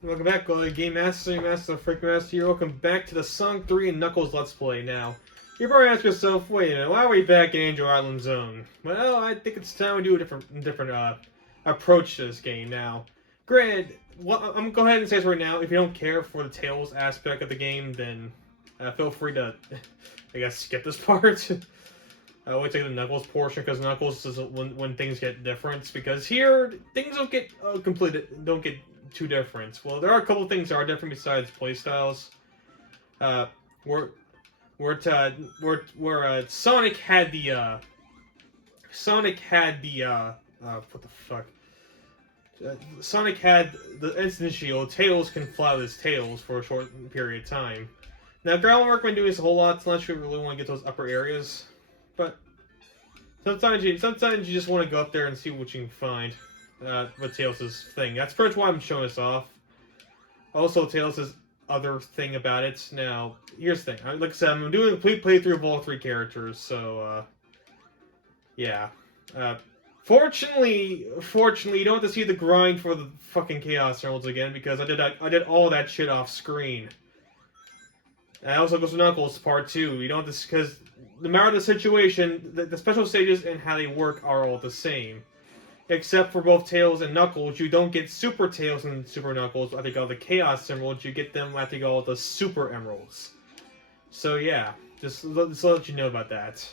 Welcome back, Game Master, Freak Master here. Welcome back to the Sonic 3 and Knuckles Let's Play. Now, you're probably asking yourself, wait a minute, why are we back in Angel Island Zone? Well, I think it's time we do a different approach to this game now. Granted, I'm gonna go ahead and say this right now, if you don't care for the Tails aspect of the game, then feel free to, I guess, skip this part. I always take the Knuckles portion, because Knuckles is when things get different, because here, things don't get don't get too different. Well, there are a couple of things that are different besides playstyles. Where Sonic had the what the fuck? Sonic had the instant shield. Tails can fly with his tails for a short period of time. Now, I won't recommend doing this a whole lot unless you really want to get those upper areas. But sometimes you just want to go up there and see what you can find. With Tails' thing. That's pretty much why I'm showing this off. Also, Tails' other thing about it. Now, here's the thing. Like I said, I'm doing a complete playthrough of all three characters, so, yeah. Fortunately, you don't have to see the grind for the fucking Chaos Emeralds again, because I did all that shit off screen. And it also goes with Knuckles Part 2. You don't have to, because no matter the situation, the special stages and how they work are all the same. Except for both Tails and Knuckles, you don't get Super Tails and Super Knuckles after you got the Chaos Emeralds, you get them after you got all the Super Emeralds. So yeah, just let you know about that.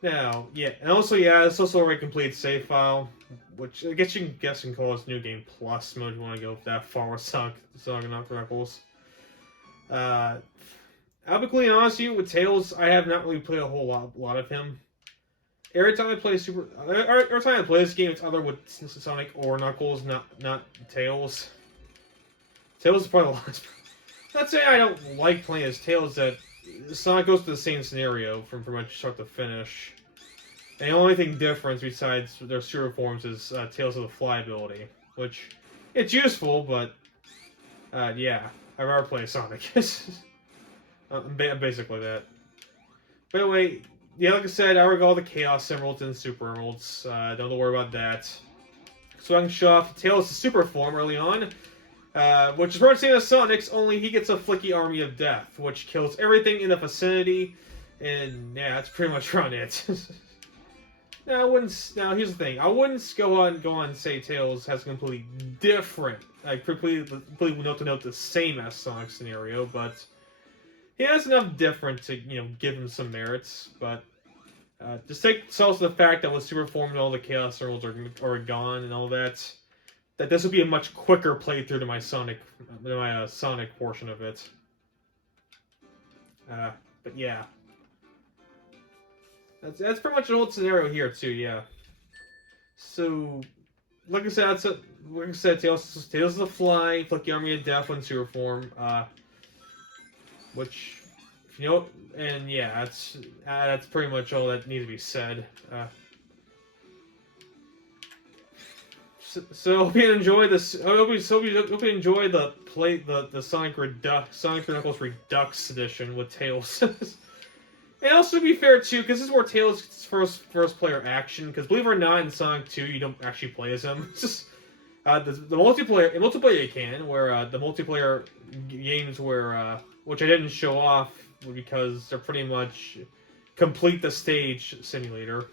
Now, yeah, and also, yeah, it's also a complete save file, which I guess you can call this New Game Plus mode if you want to go that far with Sonic and Knuckles. I'll be completely honest with you, with Tails, I have not really played a whole lot of him. Every time I play this game, it's either with Sonic or Knuckles, not Tails. Tails is probably the last. Not saying I don't like playing as Tails. That Sonic goes to the same scenario from pretty much start to finish. And the only thing different besides their super forms is Tails of the fly ability, which it's useful, but yeah, I'd rather play Sonic. Basically that. By the way. Yeah, like I said, I already got all the Chaos Emeralds and Super Emeralds. Don't have to worry about that. So I can show off Tails' super form early on, which is pretty much the same as Sonic's, only he gets a Flicky Army of Death, which kills everything in the vicinity, and yeah, that's pretty much around it. Now, here's the thing. I wouldn't go on and say Tails has a completely different, like completely note-to-note the same as Sonic's scenario, but he has enough different to, give him some merits, but just take solace of the fact that with Super Form and all the Chaos Emeralds are gone and all that this would be a much quicker playthrough to my Sonic portion of it. But yeah, that's pretty much an old scenario here too. Yeah. So, like I said, Tails is a fly, Flicky Army of Death in Super Form. Which, and yeah, that's pretty much all that needs to be said. So hope you enjoy this. Hope you enjoy the Sonic Knuckles Redux edition with Tails. And also, to be fair too, because this is where Tails gets first player action. Because believe it or not, in Sonic 2, you don't actually play as him. It's just the multiplayer. In multiplayer, you can. Where the multiplayer games where which I didn't show off because they're pretty much complete the stage simulator.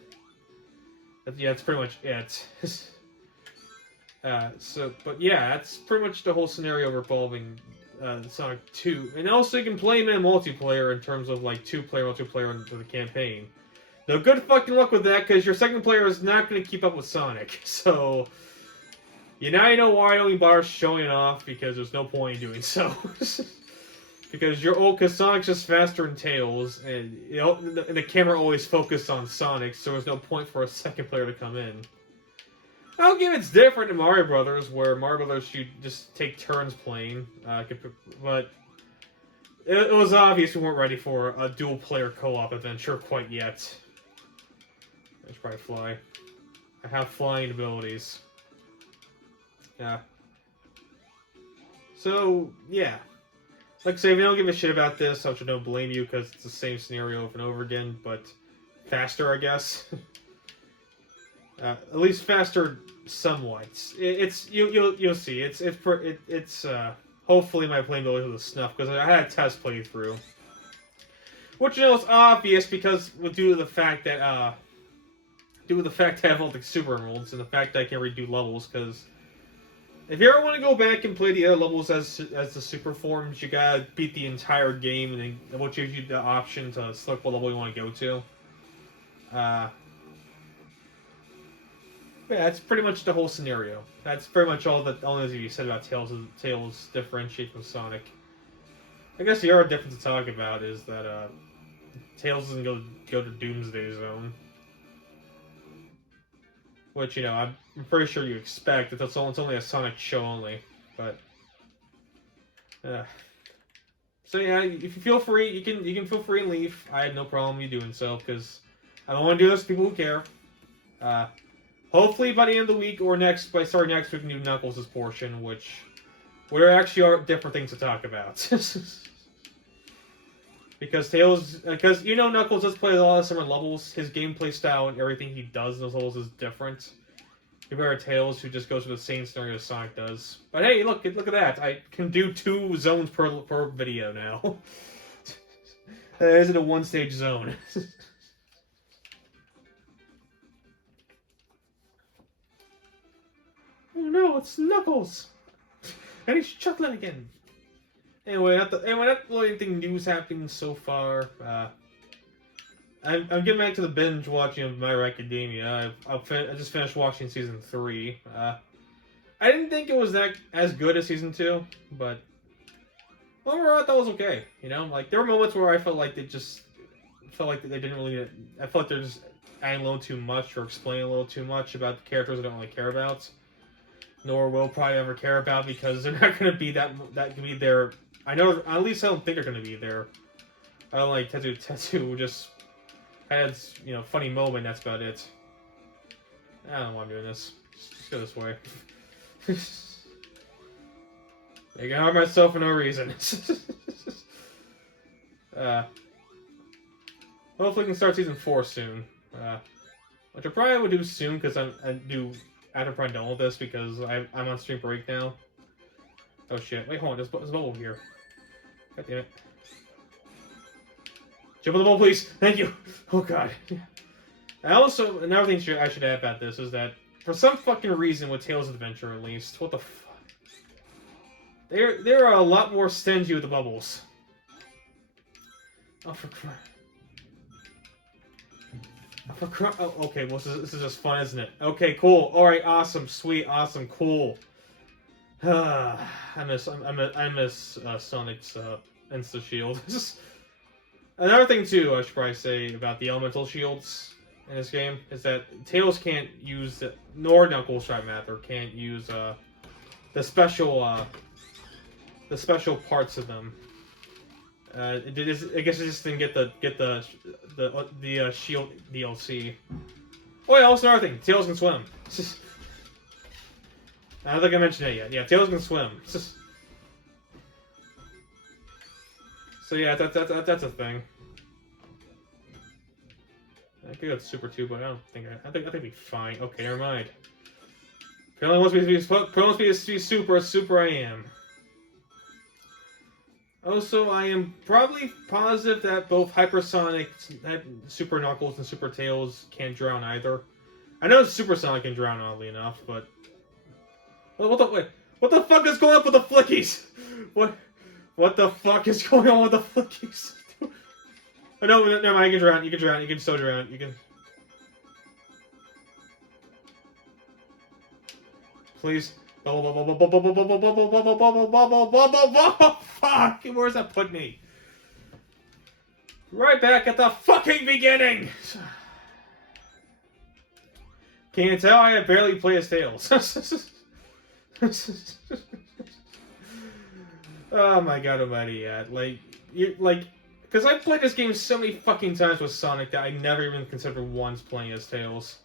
Yeah, that's pretty much it. But yeah, that's pretty much the whole scenario revolving Sonic 2. And also you can play him in multiplayer in terms of like 2-player multiplayer in the campaign. Now, good fucking luck with that, because your second player is not going to keep up with Sonic. So, now you know why I don't even bother showing it off, because there's no point in doing so. Because Sonic's just faster than Tails, and the camera always focused on Sonic, so there's no point for a second player to come in. I'll give it's different in Mario Brothers, where Mario Brothers you just take turns playing, but it was obvious we weren't ready for a dual-player co-op adventure quite yet. I should probably fly. I have flying abilities. Yeah. So, yeah. Like I say, if you don't give a shit about this, I don't blame you, because it's the same scenario over and over again, but faster, I guess. At least faster, somewhat. You'll see. It's hopefully my playability was a snuff because I had a test playthrough, which is obvious because due to the fact that I have all the super emeralds and the fact that I can redo levels. Because if you ever want to go back and play the other levels as the super forms, you gotta beat the entire game, and then which gives you the option to select what level you want to go to. Yeah, that's pretty much the whole scenario. That's pretty much all that you said about Tails differentiate from Sonic. I guess the other difference to talk about is that Tails doesn't go to Doomsday Zone, which I'm pretty sure you expect. It's only a Sonic show only, but so yeah, if you feel free, you can feel free and leave. I had no problem you doing so because I don't want to do this to people who care. Hopefully by the end of the week or next week, we can do Knuckles' portion, which there actually are different things to talk about. Because Knuckles does play a lot of similar levels. His gameplay style and everything he does in those levels is different. Compared to Tails, who just goes through the same scenario as Sonic does. But hey, look at that! I can do 2 zones per video now. That isn't a 1-stage zone. Oh no, it's Knuckles! And he's chuckling again. Anyway, not really anything news happening so far. I'm getting back to the binge watching of My Hero Academia. I just finished watching season 3. I didn't think it was as good as season 2, but overall I thought it was okay. Like there were moments where I felt like they didn't really. I felt like they're just adding a little too much or explaining a little too much about the characters I don't really care about, nor will probably ever care about because they're not going to be that can be there. I know, at least I don't think they're going to be there. I don't like Tetsu just had funny moment. That's about it. I don't want to do this. Just go this way. I can harm myself for no reason. Hopefully we can start season 4 soon. Which I probably would do soon because after probably done with this because I'm on stream break now. Oh shit! Wait, hold on. There's a bubble here. God damn it! Jump on the bubble, please. Thank you. Oh god. I also another thing I should add about this is that for some fucking reason with Tails Adventure at least, what the fuck? There are a lot more stingy with the bubbles. Oh for crying. Oh, okay. Well, this is just fun, isn't it? Okay, cool. All right, awesome, sweet, awesome, cool. I miss Sonic's Insta Shield. Another thing too, I should probably say about the elemental shields in this game is that Tails can't use nor Knuckles, for that matter, can't use the special parts of them. I guess I just didn't get the shield DLC. Oh yeah, also another thing, Tails can swim. I don't think I mentioned it yet. Yeah, Tails can swim. So yeah, that's a thing. I could go to Super 2, but I think we'll be fine. Okay, never mind. Apparently wants me to be super I am. Also, I am probably positive that both Hypersonic, Super Knuckles, and Super Tails can't drown either. I know Super Sonic can drown, oddly enough, but what the fuck is going on with the flickies? What the fuck is going on with the flickies? Oh, no, never mind. You can drown. You can drown. You can so drown. You can. Please. Fuck! Where's that put me? Right back at the fucking beginning. Can you tell I have barely played as Tails? Oh my god almighty, yeah. Because I played this game so many fucking times with Sonic that I never even considered once playing as Tails.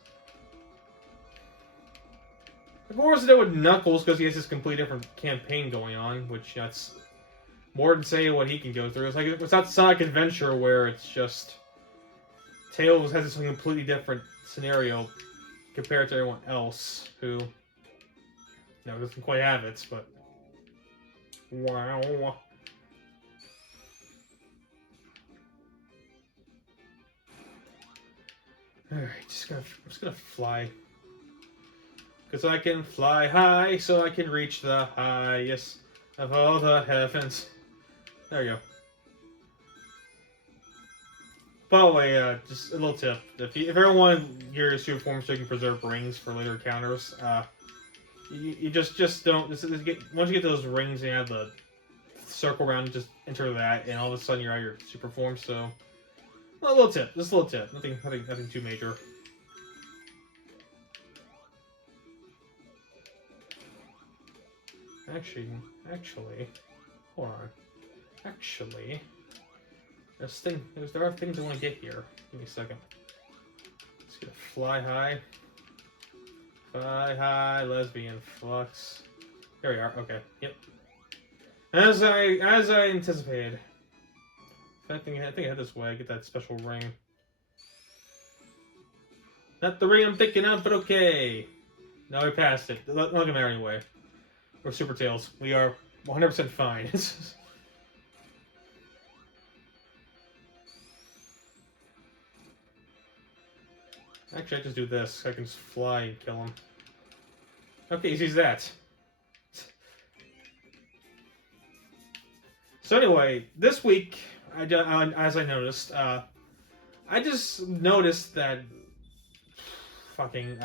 Of course, it with Knuckles because he has this completely different campaign going on, which that's more than saying what he can go through. It's not Sonic Adventure where it's just Tails has this completely different scenario compared to everyone else who, doesn't quite have it. But wow. Alright, I'm just gonna fly. Because I can fly high, so I can reach the highest of all the heavens. There we go. By the way, just a little tip. If you ever want your super form so you can preserve rings for later encounters, you just don't... once you get those rings and you have the circle around, just enter that, and all of a sudden you're out of your super form, so... Well, a little tip. Just a little tip. Nothing too major. Actually, hold on. Actually, there are things I want to get here. Give me a second. Let's get a fly high. Fly high, lesbian flux. There we are. Okay. Yep. As I anticipated. I think I head this way. Get that special ring. Not the ring I'm thinking of, but okay. No, I passed it. Not gonna matter anyway. We're Super Tails. We are 100% fine. Actually, I just do this. I can just fly and kill him. Okay, he sees that. So anyway, this week, as I noticed, I just noticed that fucking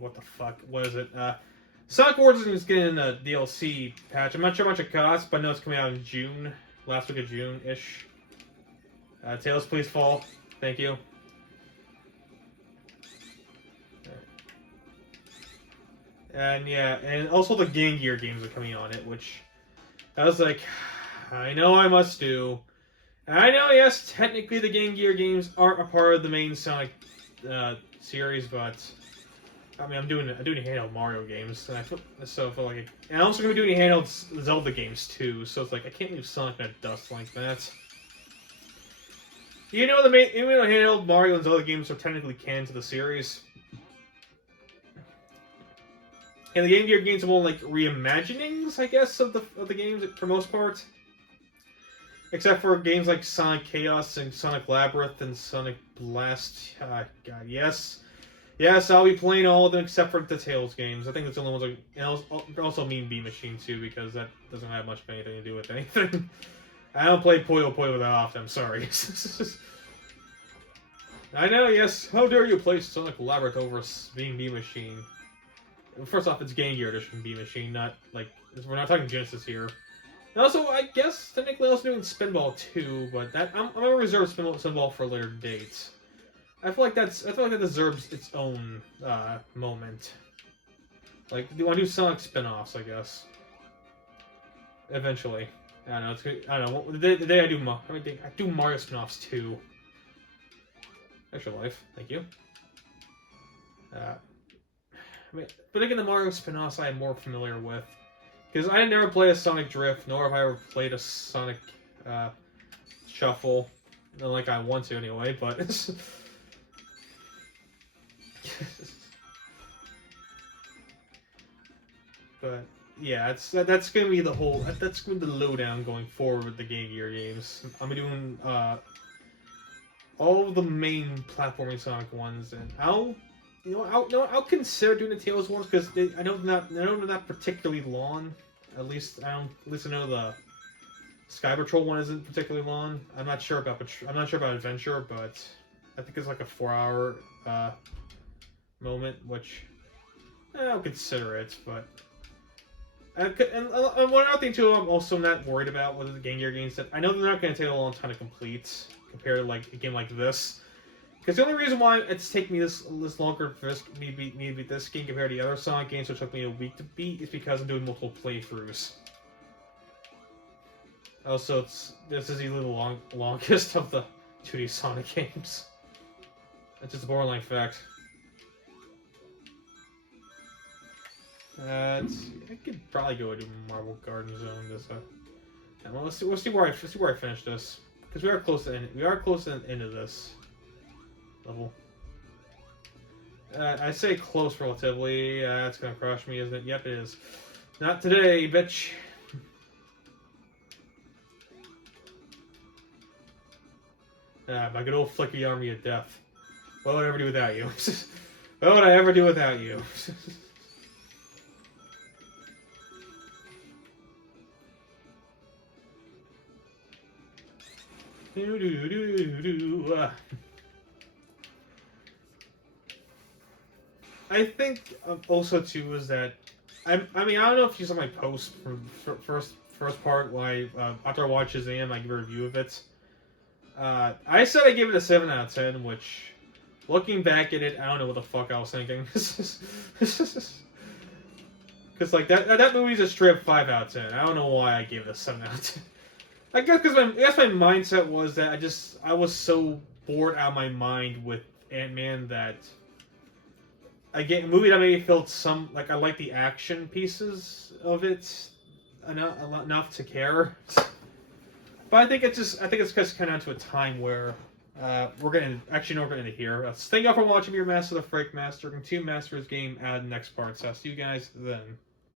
what the fuck was it? Sonic Origins is getting a DLC patch. I'm not sure how much it costs, but I know it's coming out in June, last week of June-ish. Tails, please fall. Thank you. And yeah, and also the Game Gear games are coming on it, which I was like, I know I must do. And I know, yes, technically the Game Gear games aren't a part of the main Sonic series, but I mean, I'm doing handheld Mario games, and I feel like, and I'm also gonna be doing handheld Zelda games too. So it's like I can't leave Sonic in the dust like that. Even though handheld Mario and Zelda games are technically canon to the series, and the Game Gear games are more like reimaginings, I guess, of the games for most part. Except for games like Sonic Chaos and Sonic Labyrinth and Sonic Blast. God, yes. Yes, I'll be playing all of them except for the Tails games. I think that's the only ones. And also Mean Bean Machine too, because that doesn't have much of anything to do with anything. I don't play Puyo Puyo that often. I'm sorry. I know. Yes. How dare you play Sonic Labyrinth over Mean Bean Machine? First off, it's Game Gear Edition Bean Machine, not like we're not talking Genesis here. And also, I guess technically I was doing Spinball too, but I'm gonna reserve Spinball for a later date. I feel like that deserves its own moment. Like, do you want to do Sonic spin-offs? I guess. Eventually, I don't know. It's good. I don't know. The day I do Mario spin-offs too. Extra life, thank you. But again, the Mario spin-offs I am more familiar with, because I never played a Sonic Drift, nor have I ever played a Sonic Shuffle. Not like I want to anyway, but. But yeah, that's gonna be the whole. That's gonna be the lowdown going forward with the Game Gear games. I'm gonna be doing all of the main platforming Sonic ones, and I'll consider doing the Tails ones because I know they're not particularly long. At least I know the Sky Patrol one isn't particularly long. I'm not sure about Adventure, but I think it's like a 4-hour moment, which I'll consider it. But and one other thing too, I'm also not worried about with the Game Gear games that I know they're not going to take a long time to complete compared to like a game like this. Because the only reason why it's taking me this longer for me to beat this game compared to the other Sonic games, which took me a week to beat, is because I'm doing multiple playthroughs. Also, this is easily the longest of the 2D Sonic games. That's just a borderline fact. I could probably go to Marble Garden Zone. Well, we'll see where I finish this, because we are close to the end of this. level. I say close relatively. That's gonna crush me, isn't it? Yep, it is. Not today, bitch. My good old flicky army of death. What would I ever do without you? What would I ever do without you? I think also too is that I mean I don't know if you saw my post from first part like after I watched Shazam I give a review of it. I said I gave it a 7 out of 10, which looking back at it I don't know what the fuck I was thinking. Because like that movie's a straight 5 out of 10. I don't know why I gave it a 7 out of 10. I guess because my mindset was that I was so bored out of my mind with Ant-Man that I get a movie that made me feel some like I like the action pieces of it enough to care. But I think it's just just kind of down to a time where we're gonna actually know we're gonna hear. Thank y'all for watching your Master of the Freak Master and 2 Masters game at next part. So I'll see you guys then.